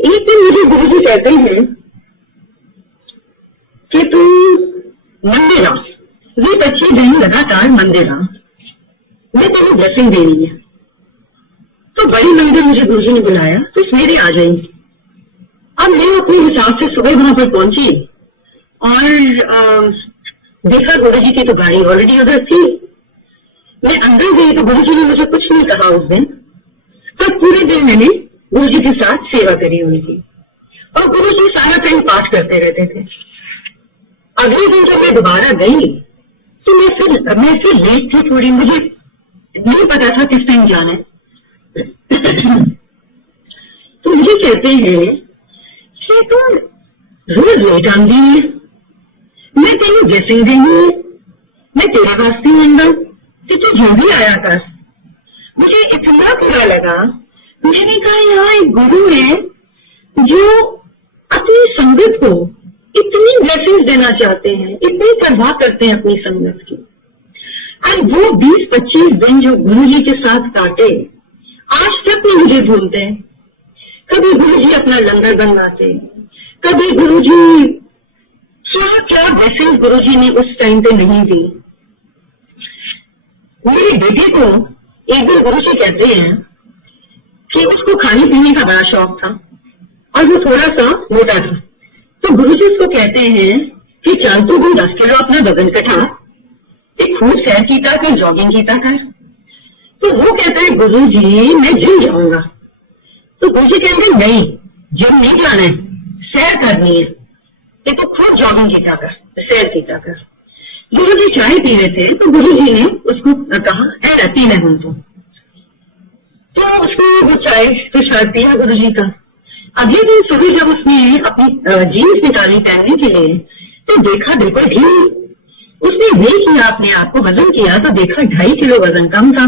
एक दिन मुझे गुरुजी कहते हैं कि तू मंदिर आ, ये 25 दिन लगातार मंदिर आ, मैं तेरी ब्लेसिंग देनी है। तो बड़ी मंदिर मुझे गुरुजी ने बुलाया, तो सवेरे आ गई। अब मैं अपने हिसाब से सुबह वहां पर पहुंची और देखा गुरुजी की तो गाड़ी ऑलरेडी उधर थी। मैं अंदर गई तो गुरुजी ने मुझे कुछ नहीं कहा उस दिन। तो पूरे दिन मैंने गुरुजी के साथ सेवा करी उनकी, और गुरुजी सारा टाइम पाठ करते रहते थे। अगले दिन जब मैं दोबारा गई तो मैं फिर लेट थी थोड़ी, मुझे नहीं पता था किस टाइम जाना है। तो मुझे कहते हैं कि तुम रोज लेट आंदी है, मैं तेरी ब्लेसिंग देनी है, मैं तेरे वास्ते आऊंगा कि तू जो भी आया कर। मुझे इतना बुरा लगा। मैंने कहा यहाँ एक गुरु है जो अपनी संगत को इतनी ब्लेसिंग देना चाहते हैं, इतनी परवाह करते हैं अपनी संगत की, और वो 20-25 दिन जो गुरुजी के साथ काटे आज तक नहीं मुझे भूलते। कभी गुरुजी अपना लंगर बनवाते, कभी गुरुजी क्या क्या ब्लेसिंग गुरुजी ने उस टाइम पे नहीं दी। मेरे बेटे को एक दिन गुरुजी कहते हैं कि उसको खाने पीने का बड़ा शौक था और वो थोड़ा सा मोटा था। तो गुरुजी उसको कहते हैं कि चल तू 10 किलो अपना वजन घटा, एक खूब सैर कीता कर, जॉगिंग कीता कर। तो वो कहता है गुरुजी मैं जिम जाऊंगा। तो गुरुजी कहते हैं नहीं, जिम नहीं जाना है, सैर करनी है, ये तो खूब जॉगिंग कीता कर, सैर कीता कर। गुरुजी चाय पी रहे थे तो गुरुजी ने उसको कहा ऐ पी ले हम तो उसको वो चाय तो शर्ट दिया गुरुजी का। अगले दिन सुबह जब उसने अपनी जीन्स निकाली पहनने के लिए तो देखा बिल्कुल ढीली। उसने ये किया, अपने आप को वजन किया तो देखा 2.5 किलो वजन कम था।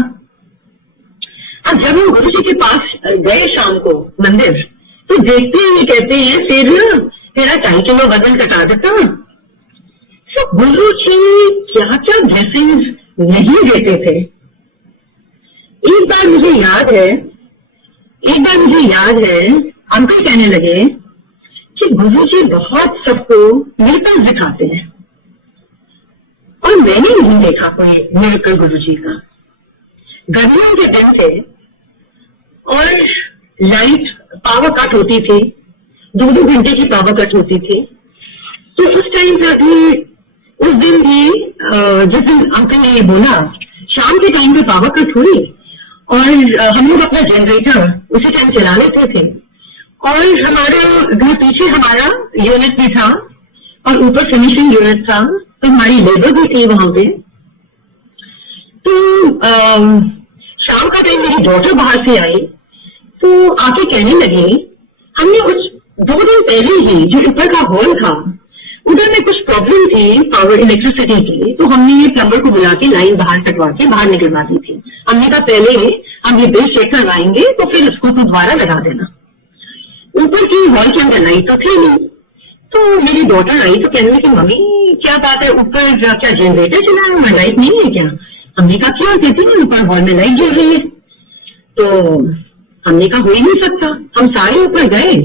अब जब हम गुरुजी के पास गए शाम को मंदिर तो देखते ही कहते हैं फिर तेरा 2.5 किलो वजन घटा देता। तो गुरुजी क्या क्या ब्लेसिंग्स नहीं देते थे। एक बार मुझे याद है अंकल कहने लगे कि गुरुजी बहुत सबको मिलकर दिखाते हैं, और मैंने नहीं देखा कोई मिलकर गुरुजी का। गर्मियों के दिन थे और लाइट पावर कट होती थी, 2-2 घंटे की पावर कट होती थी। तो उस टाइम पर उस दिन भी जिस दिन अंकल ने ये बोला शाम के टाइम पे पावर कट हुई और हम लोग अपना जनरेटर उसी टाइम चला लेते थे, और हमारे घर पीछे हमारा यूनिट भी था और ऊपर फिनिशिंग यूनिट था, तो हमारी लेबर भी थी वहां पे। तो शाम का टाइम मेरी डॉटर बाहर से आई तो आके कहने लगी हमने उस 2 दिन पहले ही जो ऊपर का हॉल था उधर में कुछ प्रॉब्लम थी पावर इलेक्ट्रिसिटी की, तो हमने ये प्लम्बर को बुला के लाइन बाहर कटवा के बाहर निकलवा दी थी। हमने कहा पहले हम ये बिल चेक करवाएंगे तो फिर उसको तो दोबारा लगा देना। ऊपर की हॉल के अंदर लाइट तो थी नहीं। तो मेरी डॉटर आई तो कहने लगी मम्मी क्या बात है, ऊपर क्या जनरेटर चला है, वहां लाइट नहीं है क्या? हमने कहा क्या कहती है ऊपर हॉल में लाइट जल रही है। तो हमने कहा हो ही नहीं सकता। हम सारे ऊपर गए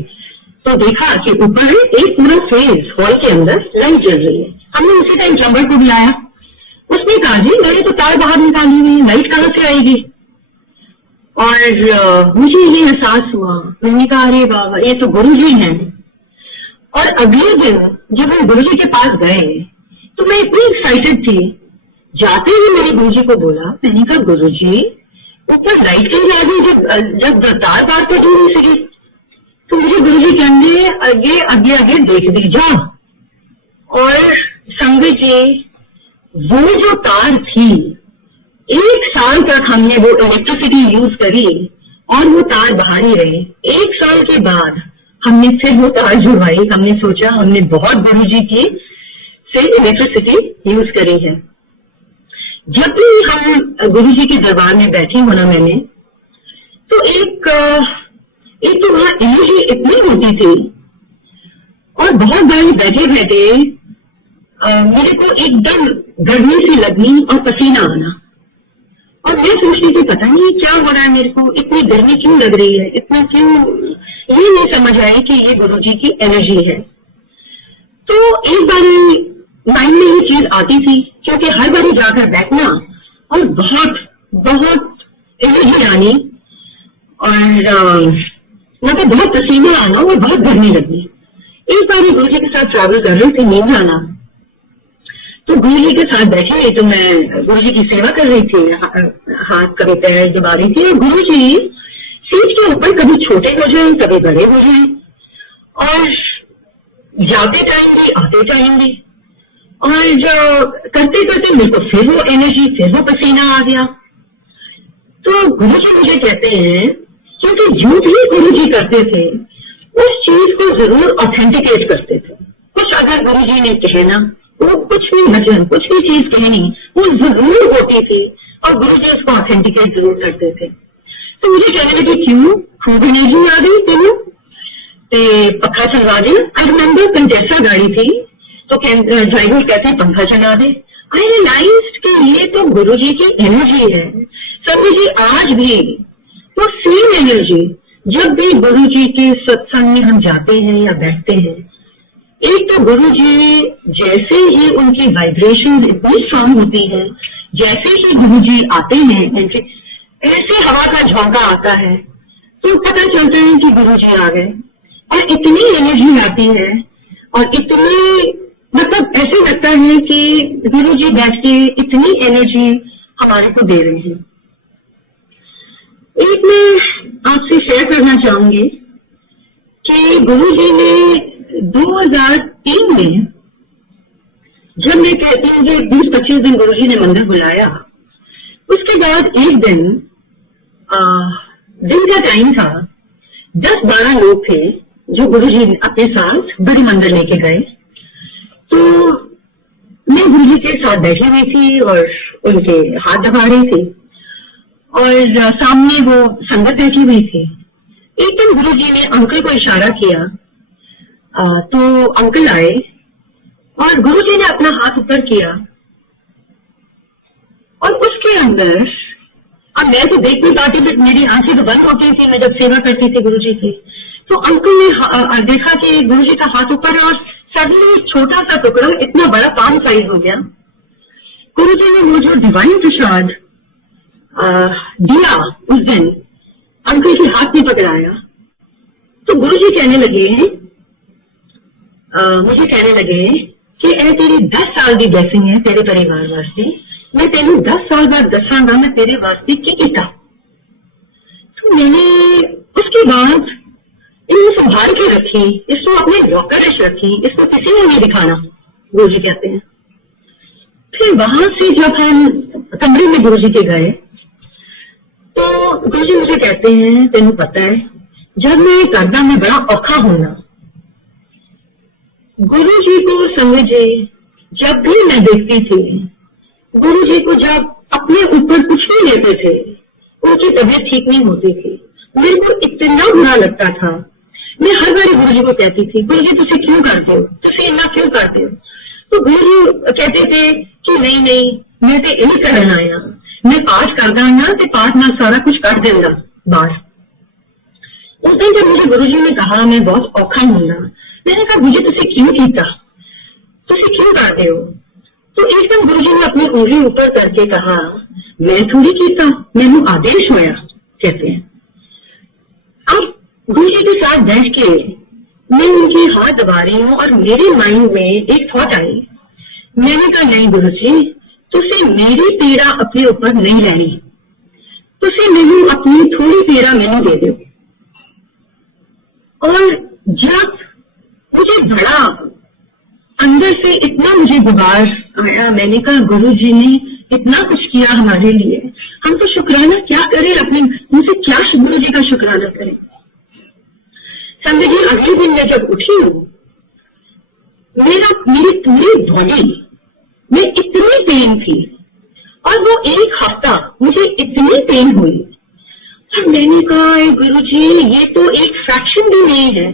तो देखा कि ऊपर एक पूरा फेज हॉल के अंदर लाइट जल रही है। हमने उसी टाइम प्लम्बर को बुलाया, उसने कहा जी मैंने तो तार बाहर निकाली हुई, लाइट कहां से आएगी? और मुझे ये एहसास हुआ, मैंने कहा अरे बाबा ये तो गुरुजी हैं। और अगले दिन जब हम गुरुजी के पास गए तो मैं इतनी एक्साइटेड थी, जाते ही मैंने गुरुजी को बोला, मैंने कहा गुरुजी ऊपर लाइट क्यों आ गई जब तार बाहर कट नहीं सकी? तो मुझे गुरुजी कहने आगे आगे आगे देख दी जा। और संगत जी वो जो तार थी 1 साल तक हमने वो इलेक्ट्रिसिटी यूज करी और वो तार बाहर ही रहे। 1 साल के बाद हमने फिर वो तार जुड़वाई। हमने सोचा हमने बहुत गुरुजी की से इलेक्ट्रिसिटी यूज करी है। जब भी हम गुरुजी के दरबार में बैठी होना मैंने तो एक तो वहां एनर्जी इतनी होती थी, और बहुत बार बैठे बैठे मेरे को एकदम गर्मी सी लगनी और पसीना आना, और मैं सोचती थी पता नहीं क्या हो रहा है, मेरे को इतनी गर्मी क्यों लग रही है, इतना क्यों ये नहीं समझ आए कि ये गुरुजी की एनर्जी है। तो एक बारी माइंड में ये चीज आती थी, क्योंकि हर बारी जाकर बैठना और बहुत बहुत एनर्जी आनी और मतलब बहुत पसीने आना और बहुत गर्मी लगनी। एक बारी गुरुजी के साथ ट्रैवल कर रही थी, नींद आना, तो गुरुजी के साथ बैठी तो मैं गुरुजी की सेवा कर रही थी, हाथ कभी पैर दबा रही थी, और गुरुजी सीट के ऊपर कभी छोटे हो जाए कभी बड़े हो जाए, और जाते टाइम भी आते टाइम भी, और जो करते करते मेरे को फिर वो एनर्जी, फिर वो पसीना आ गया। तो गुरुजी मुझे कहते हैं, क्योंकि जो भी गुरुजी करते थे उस चीज को जरूर ऑथेंटिकेट करते थे। कुछ अगर गुरुजी ने कहना, वो कुछ भी वचन, कुछ भी चीज कहनी, वो जरूर होती थी और गुरुजी उसको ऑथेंटिकेट जरूर करते थे। तो मुझे कहने लगे क्यों खूब एनर्जी आ गई तेनू ते पखा चलवा दे। आई रिमेम्बर कंटेस्टर गाड़ी थी, तो ड्राइवर कहते हैं पंखा चला दे। आई रियलाइज्ड कि ये तो गुरुजी की एनर्जी है। सभी जी आज भी वो सेम एनर्जी, जब भी गुरुजी के सत्संग में हम जाते हैं या बैठते हैं, एक तो गुरुजी जैसे ही उनकी वाइब्रेशन इतनी स्ट्रांग होती है, जैसे ही गुरुजी आते हैं ऐसे हवा का झोंका आता है तो पता चलता है कि गुरुजी आ गए, और इतनी एनर्जी आती है और इतनी मतलब ऐसे लगता है कि गुरुजी बैठ के इतनी एनर्जी हमारे को दे रहे हैं। एक मैं आपसे शेयर करना चाहूंगी कि गुरुजी ने 2003 में, जब मैं कहती हूँ कि 20-25 दिन गुरुजी ने मंदिर बुलाया, उसके बाद एक दिन का टाइम था, 10-12 लोग थे जो गुरुजी अपने साथ बड़े मंदिर लेके गए। तो मैं गुरुजी के साथ बैठी हुई थी और उनके हाथ दबा रही थी, और सामने वो संगत बैठी हुई थी। एकदम गुरुजी ने अंकल को इशारा किया, तो अंकल आए और गुरुजी ने अपना हाथ ऊपर किया, और उसके अंदर, अब मैं तो देख नहीं पाती, बट मेरी आंखें तो बंद होती थी मैं जब सेवा करती थी गुरुजी की। तो अंकल ने देखा कि गुरुजी का हाथ ऊपर है, और सडनली छोटा सा टुकड़ा इतना बड़ा पाम साइज हो गया। गुरुजी ने वो जो डिवाइन प्रसाद दिया उस दिन अंकल के हाथ में पकड़ाया, तो गुरुजी कहने लगे, मुझे कहने लगे कि ए तेरी 10 साल की ब्लेसिंग है तेरे परिवार वास्ते, मैं तेन 10 साल बाद दसांगा मैं तेरे वास्ते की किया। तो मैंने उसके बाद इनको संभाल के रखी, इसको अपने लॉकर में रखी, इसको किसी ने नहीं दिखाना, गुरुजी कहते हैं। फिर वहां से जब हम कमरे में गुरुजी के गए, तो गुरुजी मुझे कहते हैं, तेन पता है जब मैं करदा मैं बड़ा औखा होना, गुरुजी को समझे जब भी मैं देखती थी, गुरुजी को जब अपने ऊपर कुछ भी लेते थे, उनकी तबीयत ठीक नहीं होती थी, मेरे को इतना बुरा लगता था। मैं हर बार गुरुजी को कहती थी, गुरुजी तुझे क्यों करते हो, तुझे इतना क्यों करते हो? तो गुरुजी कहते थे कि नहीं नहीं मैं तो यही करना आया, मैं पाठ कर देना तो पाठ ना सारा कुछ कर देगा बाहर। उस दिन जब मुझे गुरुजी ने कहा मैं बहुत औखा हूं ना, मैंने कहा मुझे तुझे क्यों किया, तुझे क्यों करते हो? तो एकदम गुरुजी ने अपनी उंगली ऊपर करके कहा, मैं थोड़ी कीता, मैनू आदेश होया, कहते हैं। अब गुरुजी के साथ बैठ के मैं उनके हाथ दबा रही हूँ और मेरे माइंड में एक थॉट आई, मैंने कहा नहीं गुरुजी, तुझे मेरी पीड़ा अपने ऊपर नहीं रहनी, तुझे मैनू अपनी थोड़ी पीड़ा मैनू दे दो। और जब मुझे बड़ा अंदर से इतना मुझे गुबार आया, मैंने कहा गुरुजी ने इतना कुछ किया हमारे लिए, हम तो शुक्राना क्या करें, अपने मुझे क्या गुरुजी का शुक्राना करें। संजय जी अगले दिन मैं जब उठी हूँ, मेरी पूरी बॉडी में इतनी पेन थी, और वो एक हफ्ता मुझे इतनी पेन हुई, और मैंने कहा गुरुजी ये तो एक फ्रैक्शन भी नहीं है,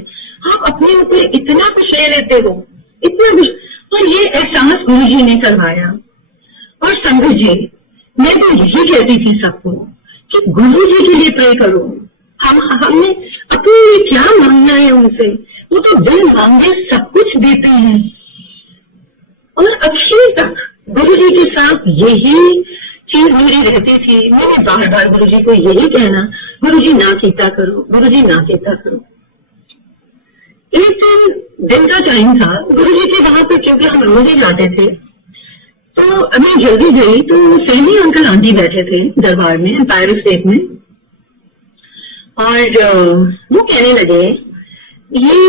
आप अपने ऊपर इतना कुछ ले लेते हो, इतना कुछ। और ये एहसास गुरुजी ने करवाया। और संगत जी मैं तो यही कहती थी सबको कि गुरुजी के लिए प्रे करो। हमने अपने क्या मांगना है उनसे, वो तो बिन मांगे सब कुछ देते हैं। और आखिर तक गुरु जी के साथ यही चीज मेरी रहती थी। मैंने बार बार गुरु जी को यही कहना, गुरु जी ना कीता करो, गुरु जी ना कीता करो। एक दिन का टाइम था, गुरु जी के वहां पे क्योंकि हम रोज ही जाते थे, तो मैं जल्दी गई तो सैनी अंकल आंटी बैठे थे दरबार में, एम्पायर स्टेट में। और वो कहने लगे, ये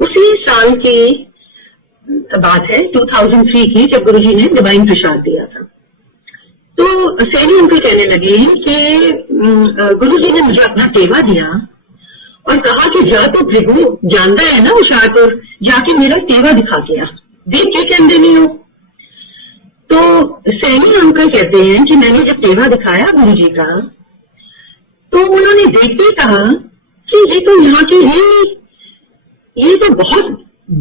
उसी साल की बात है 2003 की, जब गुरुजी ने डिवाइन प्रसाद दिया था। तो सैनी अंकल कहने लगे कि गुरुजी ने मुझे अपना टेवा दिया और कहा कि जा तो प्रभु जानता है ना होशियारपुर, जाके मेरा टेवा दिखा के आ, देख के कहते नहीं हो। तो सैनी अंकल कहते हैं कि मैंने जब टेवा दिखाया गुरुजी का, तो उन्होंने देखते कहा कि ये तो यहाँ की ये तो बहुत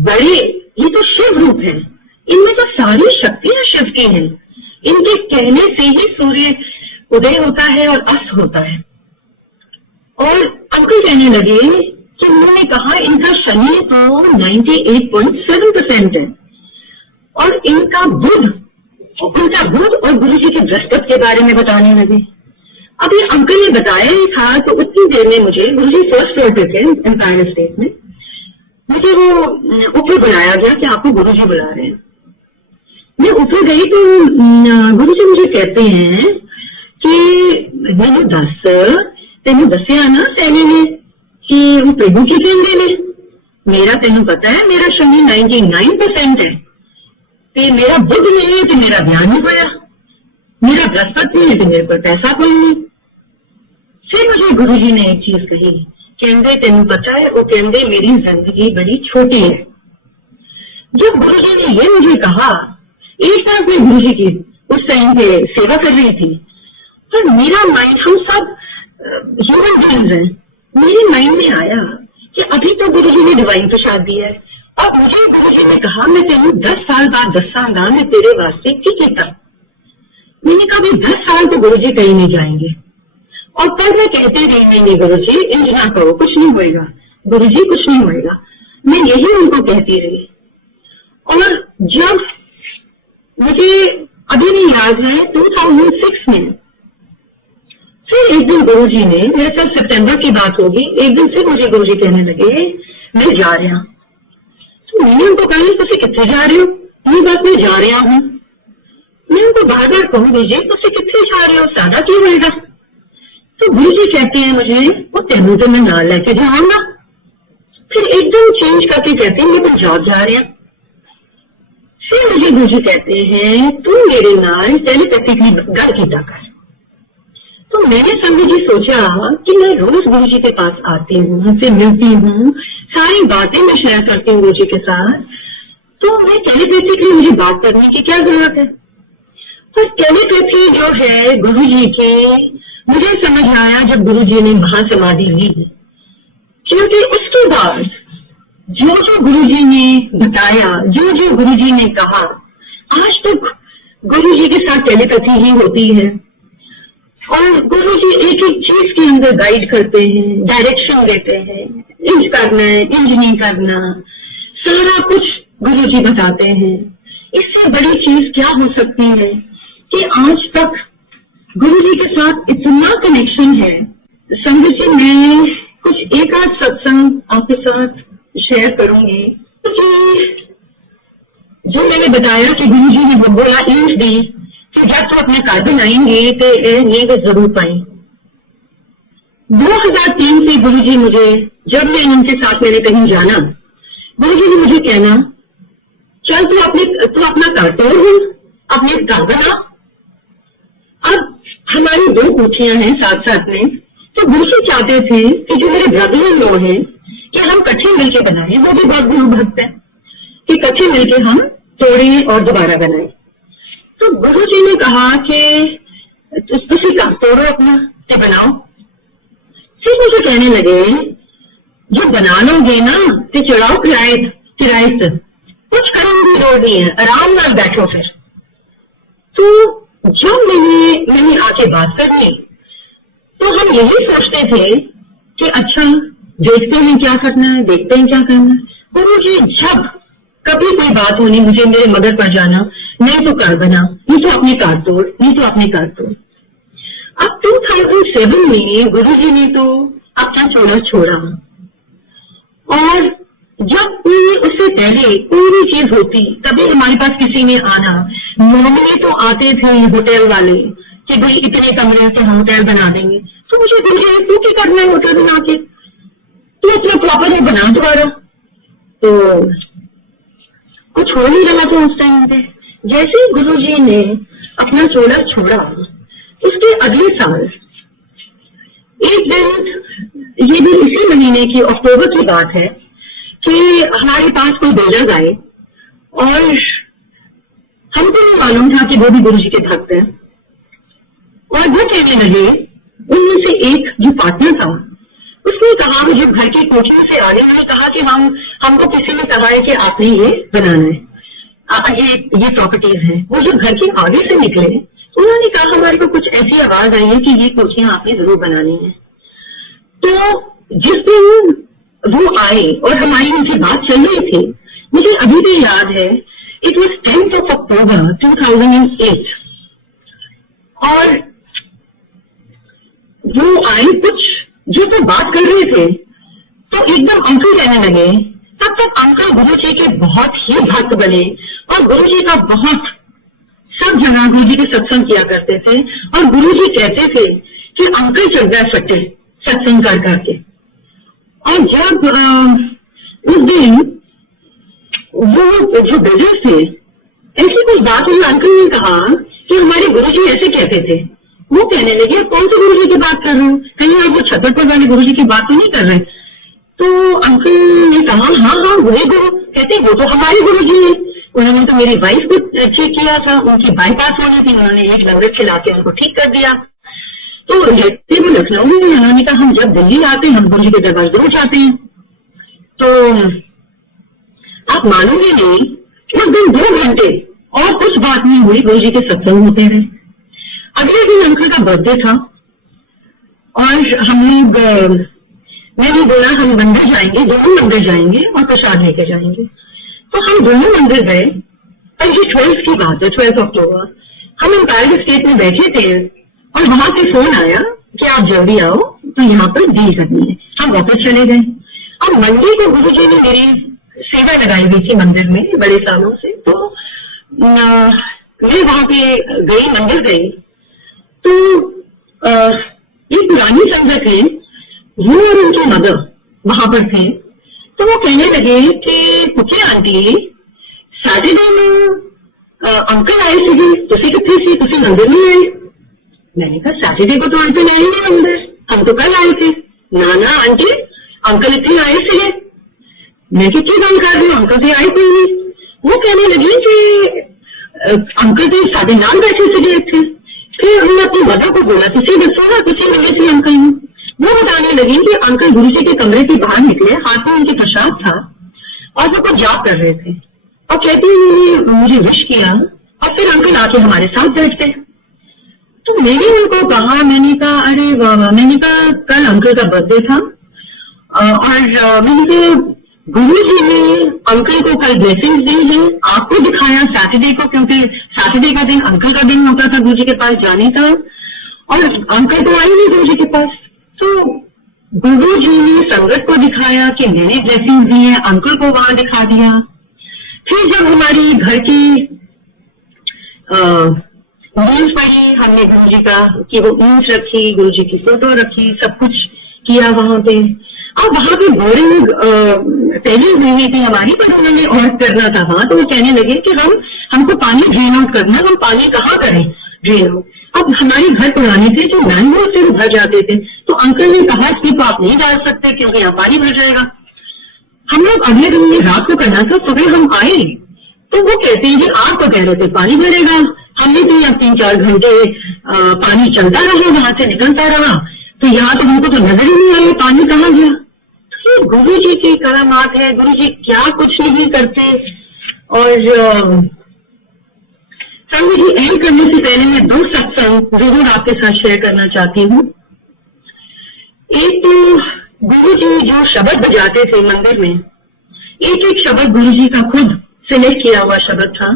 बड़े, ये तो शिव रूप है, इनमें तो सारी शक्तियां शिव की हैं, इनके कहने से ही सूर्य उदय होता है और अस्त होता है। और अंकल कहने लगे कि उन्होंने कहा इनका शनि तो 98.7% है और इनका बुध और गुरु जी के बृहस्पति के बारे में बताने लगे। अब ये अंकल ने बताया ही था, तो उतनी देर में मुझे, गुरु जी फर्स्ट फ्लोर पे थे एम्पायर स्टेट में, मुझे वो ऊपर बुलाया गया कि आपको गुरु जी बुला रहे हैं। मैं ऊपर गई तो गुरु जी मुझे कहते हैं कि मैंने तेन दसिया ना सैनी ने कि वो प्रभु की कहते ने, मेरा तेन पता है मेरा शनि 99% है, ते मेरा बुध नहीं है तो मेरा ध्यान नहीं होया, मेरा बृहस्पति नहीं है तो मेरे पर पैसा कोई नहीं। फिर मुझे गुरु जी ने एक चीज कही, कहते तेन पता है, वो कहते मेरी जिंदगी बड़ी छोटी है। जब गुरु जी ने ये मुझे कहा, एक तरफ मैं गुरु जी की उस टाइम पे सेवा कर रही थी, और मेरा माइंड, हम सब ह्यूमन बीइंग्स हैं, मेरे माइंड में आया कि अभी तो गुरु जी ने डिवाइन प्रसाद दिया है, और मुझे गुरु जी ने कहा मैं तेन 10 साल बाद दसांगा, मैं तेरे वास्ते की कीता। मैंने कहा 10 साल तो गुरु जी कहीं नहीं जाएंगे। और पर मैं कहते रही, नहीं गुरु जी इंज ना करो, कुछ नहीं होएगा, गुरु जी कुछ नहीं होएगा, मैं यही उनको कहती रही। और जब मुझे अभी नहीं याद है 2006 में फिर एक दिन गुरु जी ने, मेरे साथ सितंबर की बात होगी, एक दिन फिर मुझे गुरु जी कहने लगे मैं जा रहा। तो मैंने उनको कहा तुम कितने जा रहे हो? ये बात मैं जा रहा हूं। मैं उनको बार बार कहूंगी जी तुम कितने जा रहे हो, सादा क्यों होएगा? तो गुरु जी कहते हैं मुझे वो तेनू तो मैं नाल लेके जाऊंगा। फिर एकदम चेंज करके कहते हैं मैं पंजाब जा रहा। फिर मुझे गुरु जी कहते हैं तू मेरे नाल टेलीपैथिकली गल कीता कर। तो मैंने समझी जी सोचा कि मैं रोज गुरु जी के पास आती हूँ, उनसे मिलती हूँ, सारी बातें मैं शेयर करती हूँ गुरु जी के साथ, तो मैं टेलीपैथिकली मुझे बात करने की क्या जरूरत है? पर टेलीपैथी जो है गुरु जी की, मुझे समझ आया जब गुरु जी ने महासमाधि ली, क्योंकि उसके बाद जो जो गुरु जी ने बताया, जो जो गुरु जी ने कहा, आज तक गुरु जी के साथ टेलीपैथी ही होती है। और गुरु जी एक एक चीज के अंदर गाइड करते हैं, डायरेक्शन देते हैं, इंज करना है, इंज नहीं करना, सारा कुछ गुरु जी बताते हैं। इससे बड़ी चीज क्या हो सकती है कि आज तक गुरु जी के साथ इतना कनेक्शन है। संगत जी मैं कुछ एक आध सत्संग आपके साथ शेयर करूंगी, क्योंकि जो मैंने बताया कि गुरु जी ने बोला इंच दी कि जब तो अपने घर बनाएंगे तो नींद जरूर पाई। 2003 से गुरु जी मुझे, जब मैं उनके साथ मैंने कहीं जाना, गुरु जी ने मुझे कहना चल तू अपना घर तोड़, अपने घर बना। अब हमारी 2 कोठियां हैं साथ साथ में, तो गुरु जी चाहते थे कि जो मेरे ब्रदर इन लॉ है कि हम इकट्ठे मिलकर बनाए, वो भी बहुत गुरु भक्त है कि इकट्ठे मिलकर हम तोड़े और दोबारा बनाए। तो गुरु जी ने कहा कि तुसी घर तोड़ो अपना ते बनाओ। फिर मुझे कहने लगे जो बना लोगे ना तो चढ़ाओ किराए से, कुछ करने की लोड़ नहीं है, आराम नाल बैठो। फिर तो जब मैंने आके बात करनी, तो हम यही सोचते थे कि अच्छा देखते हैं क्या करना है, देखते हैं क्या करना है। गुरुजी जब कभी कोई बात होनी मुझे मेरे मदर पर जाना, नहीं तो कर बना, नहीं तो अपने कार तोड़, नहीं तो अपने कार तोड़। अब 2007 में गुरुजी ने तो अपना चोला छोड़ा, और जब उससे पहले कोई भी चीज होती तभी हमारे पास किसी ने आना। नॉर्मली तो आते थे होटल वाले कि भाई इतने कमरे से हम होटल बना देंगे, तो मुझे गुरुजी ने तू क्या करना है होटल बना के, तू इतना प्रॉपर बना दोबारा। तो कुछ हो नहीं रहा था उस टाइम पे। जैसे ही गुरुजी ने अपना चोला छोड़ा, उसके अगले साल एक दिन, ये भी इसी महीने की अक्टूबर की बात है, कि हमारे पास कोई बुजुर्ग आए और हमको नहीं मालूम था कि वो भी गुरुजी के भक्त हैं, और वो कहने लगे, उनमें से एक जो पार्टनर था उसने कहा, जो घर की कोठरी से आने वाले कहा कि हमको किसी ने कहा है कि आपने ये बनाना है, ये प्रॉपर्टीज है। वो जो घर के आगे से निकले, उन्होंने कहा हमारे को कुछ ऐसी आवाज आई है कि ये कोठरियां आपने जरूर बनानी है। तो जिस दिन वो आए और हमारी उनकी बात चल रही थी, मुझे अभी भी याद है, it was 10th of October 2008, और वो आए, कुछ जो तो बात कर रहे थे, तो एकदम अंकल कहने लगे। तब तक अंकल गुरुजी के बहुत ही भक्त बने, और गुरुजी का बहुत सब जगह गुरुजी के सत्संग किया करते थे, और गुरुजी कहते थे कि अंकल चल गए फटे सत्संग कर करके। और जब उस दिन वो जो बिल्डर्स थे, ऐसी कुछ बात हुई, अंकल ने कहा कि हमारे गुरुजी ऐसे कहते थे। वो कहने लगे, कौन से गुरुजी की बात कर रहे हो, कहीं आप वो छतरपुर वाले गुरुजी की बात तो नहीं कर रहे। तो अंकल ने कहा, हाँ हाँ वही गुरु। कहते वो तो हमारे गुरुजी है, उन्होंने तो मेरी वाइफ को चेक किया था, उनकी बाईपास होनी थी, उन्होंने एक लवरेज खिला के उनको ठीक कर दिया। तो रहते वो लखनऊ में, उन्होंने कहा हम जब दिल्ली आते हैं हम गुरुजी के दरबार जरूर जाते हैं। तो आप मानोगे नहीं, उस दिन 2 घंटे और कुछ बात नहीं हुई, गुरुजी के सत्संग होते रहे। अगले दिन अंकल का बर्थडे था, और हम लोग, मैंने बोला हम मंदिर जाएंगे, दोनों मंदिर जाएंगे और प्रसाद लेके जाएंगे। तो हम दोनों मंदिर गए, और ये 12 की बात है, 12 अक्टूबर। हम एम्पायर स्टेट में बैठे थे, और वहां से फोन आया कि आप जल्दी आओ, तो यहाँ पर डील करनी है। हम वापस चले गए। अब मंडे को गुरुजी ने मेरी सेवा लगाई हुई थी मंदिर में बड़े सालों से, तो मैं वहां पे गई, मंदिर गई। तो एक पुरानी संगत है, वो और उनकी मदर वहां पर थे। तो वो कहने लगे कि कुछ आंटी, सैटरडे में अंकल आए थे, तुसी कितने सी, तुसी मंदिर नहीं आए। मैंने कहा सैटरडे को तो अंकल आए नहीं मंदिर, हम तो कल आए थे। ना आंटी, अंकल इतने आए थे। मैं कि क्या काम कर रही हूँ, अंकल से आए कोई नहीं। वो कहने लगी कि अंकल तो 9:30 बैठे थे। फिर हमने अपनी मदर को बोला, किसी दसो ना, किसी मिले थे अंकल ने। वो बताने लगी कि अंकल गुरुजी के कमरे से बाहर निकले, हाथ में उनके प्रसाद था, और वो कुछ जाप कर रहे थे, और कहते उन्होंने मुझे विश किया, और फिर अंकल आके हमारे साथ बैठ गए। तो मैंने उनको कहा, मैंने कहा अरे वाह, मैंने कहा कल अंकल का बर्थडे था, और मैंने कहा गुरुजी ने अंकल को कल ब्लेसिंग्स दी है, आपको दिखाया सैटरडे को, क्योंकि सैटरडे का दिन अंकल का दिन होता था गुरुजी के पास जाने का, और अंकल तो आए नहीं गुरुजी के पास। तो गुरुजी ने संगत को दिखाया कि मैंने ब्लेसिंग्स दी है, अंकल को वहां दिखा दिया। फिर जब हमारी घर की न्यूज पड़ी, हमने गुरुजी का कि वो न्यूज रखी, गुरुजी की फोटो रखी, सब कुछ किया वहां पे। अब वहां पे बोरिंग पहले हुई थी हमारी, पर उन्होंने और करना था वहां। तो वो कहने लगे कि हमको पानी ड्रेन आउट करना, हम पानी कहाँ करें ड्रेन आउट। अब हमारे घर पुराने थे जो मैनहोल से भर जाते थे, तो अंकल ने कहा इसकी तो आप नहीं डाल सकते क्योंकि यहाँ पानी भर जाएगा। हम लोग अगले दिन में रात को करना था, सुबह हम आए तो वो कहते हैं कि आप तो कह रहे थे पानी भरेगा, हमने तो यहाँ 3-4 घंटे पानी चलता रहा, वहां से निकलता रहा, तो यहाँ तो हमको तो नजर ही नहीं आया पानी कहाँ गया। तो गुरु जी की करामात है, गुरु जी क्या कुछ नहीं करते। और संग जी एंड करने से पहले मैं 2 सत्संग जरूर आपके साथ शेयर करना चाहती हूँ। एक तो गुरु जी जो शब्द बजाते थे मंदिर में, एक एक शब्द गुरु जी का खुद सिलेक्ट किया हुआ शब्द था।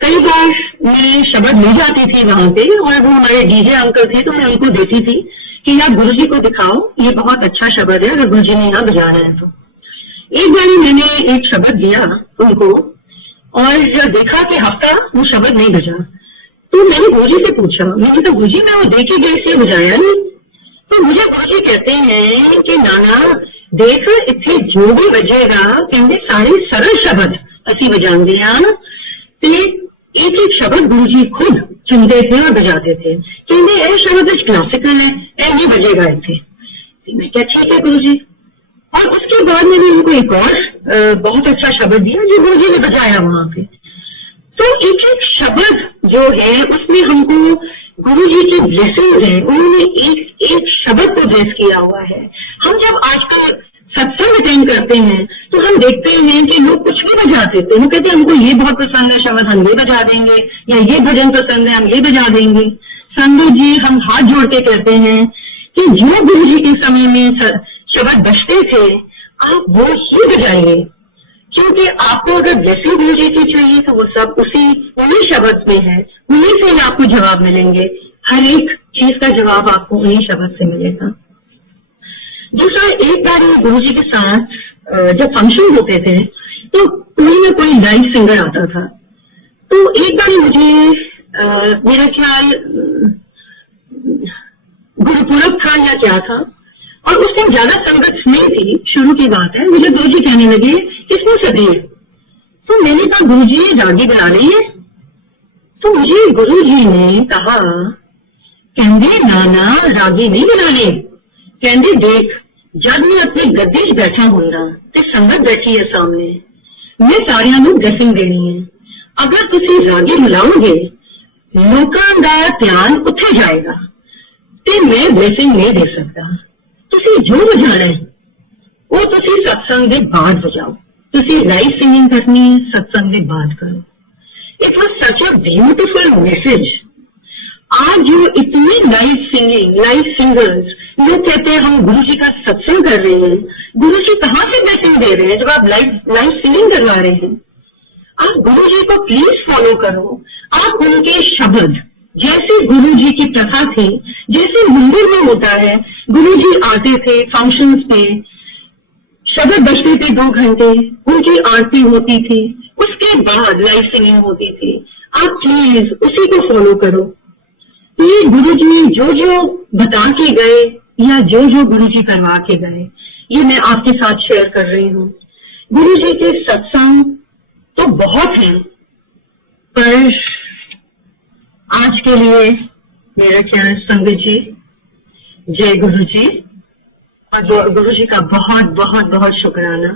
कई बार मैं शब्द ले जाती थी वहां पे, और वो हमारे डीजे अंकल थे तो मैं उनको देती थी कि यार गुरु जी को दिखाओ, ये बहुत अच्छा शब्द है, अगर गुरु जी ने यहाँ बजाना है तो। एक बार मैंने एक शब्द दिया उनको, और देखा कि हफ्ता वो शब्द नहीं बजा। तो मैंने गुरु जी से पूछा, मैंने कहा गुरु जी मैं वो देखे गए से बजाया नहीं। तो मुझे गुरु जी कहते हैं कि नाना देख इतने जो भी बजेगा कहते सारे सरल शब्द असी बजाते हैं। तो एक एक शब्द गुरु जी खुद चुनते थे और बजाते थे। कहते यह शब्द क्लासिकल है, ये बजेगा इतने। मैं क्या ठीक है गुरु जी। और उसके बाद मैंने उनको एक और बहुत अच्छा शब्द दिया जो गुरु जी ने बजाया वहां पे। तो एक एक शब्द जो है उसमें हमको गुरु जी की ब्लेसिंग है, उन्होंने एक एक शब्द को ब्लेस किया हुआ है। हम जब आजकल सत्संग अटेंड करते हैं तो हम देखते हैं कि लोग कुछ भी बजाते थे, वो कहते हैं हमको ये बहुत पसंद है शब्द, हम ये बजा देंगे, या ये भजन पसंद है हम ये बजा देंगे। संगत जी हम हाथ जोड़ के कहते हैं कि जो गुरु जी के समय में शब्द बजते थे आप वो ही बजाइए, क्योंकि आपको अगर ब्लेसिंग गुरु जी की चाहिए तो वो सब उन्हीं शब्द में है, उन्हीं से ही आपको जवाब मिलेंगे। हर एक चीज का जवाब आपको उन्हीं शब्द से मिलेगा। दूसरा, एक बार गुरु जी के साथ जब फंक्शन होते थे तो कोई ना कोई लाइव सिंगर आता था। तो एक बार मुझे मेरा ख्याल गुरुपुरब था या क्या था, और उस दिन ज्यादा संगत नहीं थी, शुरू की बात है। मुझे गुरु जी कहने लगे किसने सदी, तो मैंने कहा गुरु जी रागी बना रही है। तो मुझे गुरु जी ने कहा, कहते नाना रागी नहीं बनाने, कहते देख जब मैं अपने गद्दे च बैठा होंदा ते संगत बैठी है सामने, मैं सारियां नूं ब्लेसिंग देनी है। अगर तुसी रागी बुलाओगे लोकां दा ध्यान उत्थे जाएगा ते मैं ब्लेसिंग नहीं दे सकता। तुसी जो बजाना है वो तुसी सत्संग दे बाद बजाओ, तुसी लाइव सिंगिंग करनी है सत्संग दे बाद करो। It was such a beautiful message. आज जो इतनी लाइव सिंगिंग, लाइव सिंगर्स, लोग कहते हैं हम गुरु जी का सत्संग कर रहे हैं, गुरु जी कहाँ से ब्लेसिंग दे रहे हैं जब आप लाइव सिंगिंग करवा रहे हैं। आप गुरु जी को प्लीज फॉलो करो। आप उनके शब्द, जैसे गुरु जी की प्रथा थी, जैसे मंदिर में होता है, गुरु जी आते थे फंक्शंस पे, शब्द बजते थे 2 घंटे, उनकी आरती होती थी, उसके बाद लाइव सिंगिंग होती थी। आप प्लीज उसी को फॉलो करो। ये गुरु जी जो जो बता के गए या जो जो गुरु जी करवा के गए, ये मैं आपके साथ शेयर कर रही हूँ। गुरु जी के सत्संग तो बहुत हैं, पर आज के लिए मेरा ख्याल संगत जी, जय गुरु जी, और गुरु जी का बहुत बहुत बहुत शुक्राना।